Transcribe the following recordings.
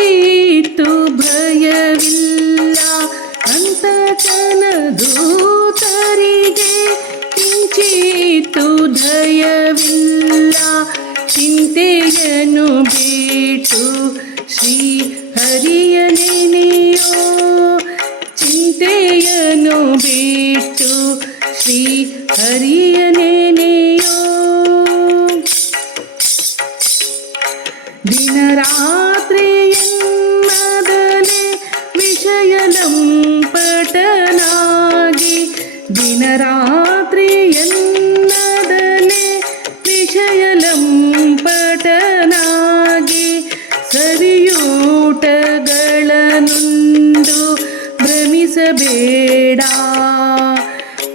ಕಿಂಚಿತ್ತು ಭಯವಿಲ್ಲ ಅಂತಕನ ದೂತರಿಗೆ ಕಿಂಚಿತ್ತು ಭಯವಿಲ್ಲ ಚಿಂತೆಯನ್ನು ಬಿಟ್ಟು ಶ್ರೀ ಹರಿಯ ನೆನೆಯೋ ಚಿಂತೆಯನ್ನು ಬಿಟ್ಟು ಶ್ರೀ ಹರಿಯ ನೆನೆಯೋ ದಿನರಾತ್ರಿ ಎನ್ನದಲೆ ವಿಷಯ ಲಂಪಟನಾಗಿ ದಿನರಾತ್ರಿ ಎನ್ನದಲೆ ವಿಷಯ ಲಂಪಟನಾಗಿ ಸವಿಯೂಟಗಳನ್ನುಂಡು ಭ್ರಮಿಸಬೇಡ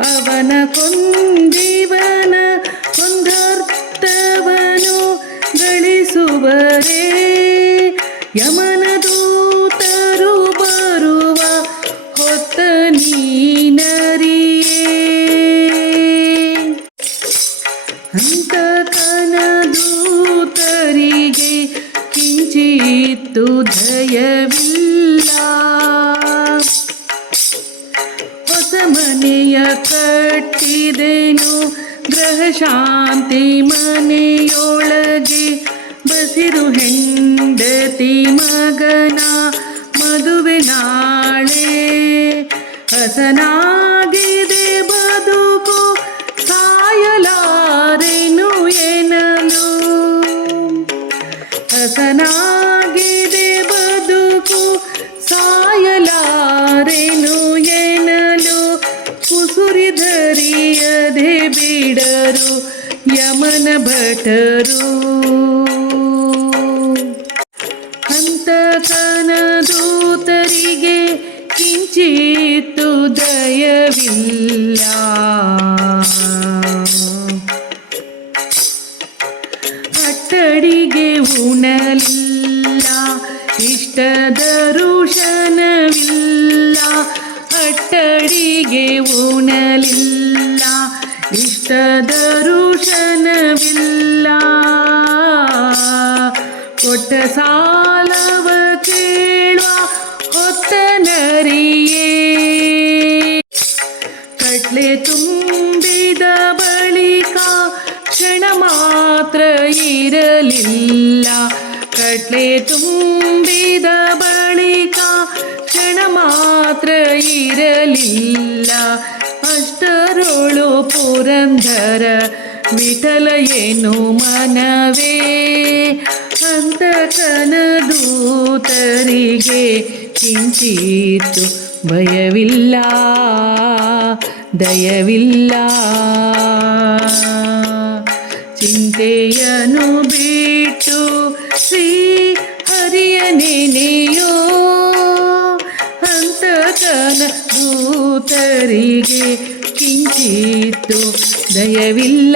ಅವನ ಕೊಂದಿವನ ಕೊಂದರ್ಥವನು ಗಳಿಸುವರೇ ಯಮನ ದೂತರು ಬರುವ ಹೊತ್ತ ನೀನರಿಯೇ ಅಂತಕನ ದೂತರಿಗೆ ಕಿಂಚಿತ್ತು ದಯವಿಲ್ಲ ಹೊಸ ಮನೆಯ ಕಟ್ಟಿದೆನು ಗೃಹ ಶಾಂತಿ ಮನೆಯೊಳಗೆ ಬಸಿರು ಹೆಂಡತಿ ಮಗನ ಮದುವೆ ನಾಳೆ ಹಸನಾಗಿದೆ ಬದುಕು ಸಾಯಲಾರೆನು ಎನ್ನಲು ಹಸನಾಗಿದೆ ಬದುಕು ಸಾಯಲಾರೆನು ಎನ್ನಲು ಕುಸುರಿಧರಿಯದೆ ಬಿಡರು ಯಮನ ಭಟರು ಅಂತಕನ ದೂತರಿಗೆ ಕಿಂಚಿತ್ತು ದಯವಿಲ್ಲ ಅಟ್ಟಡಿಗೆ ಉಣಲಿಲ್ಲ ಇಷ್ಟದರುಶನವಿಲ್ಲ ಅಟ್ಟಡಿಗೆ ಉಣಲಿಲ್ಲ ಇಷ್ಟದರುಶನವಿಲ್ಲ ಕೊಟ್ಟ ಸಾಲವ ಕೇಳುವ ಹೊತ್ತ ನರಿಯೇ ಕಟ್ಲೆ ತುಂಬಿದ ಬಳಿಕ ಕ್ಷಣ ಮಾತ್ರ ಇರಲಿಲ್ಲ ಕಟ್ಲೆ ತುಂಬಿದ ಬಳಿಕ ಕ್ಷಣ ಮಾತ್ರ ಇರಲಿಲ್ಲ ಅಷ್ಟರೊಳು ಪುರಂದರ ವಿಠಲ ಏನು ಮನವೇ ಅಂತಕನ ದೂತರಿಗೆ ಕಿಂಚಿತ್ತು ಭಯವಿಲ್ಲ ದಯವಿಲ್ಲ ಚಿಂತೆಯನ್ನು ಬಿಟ್ಟು ಶ್ರೀ ಹರಿಯ ನೆನೆಯೋ ಅಂತಕನ ದೂತರಿಗೆ ಕಿಂಚಿತ್ತು ದಯವಿಲ್ಲ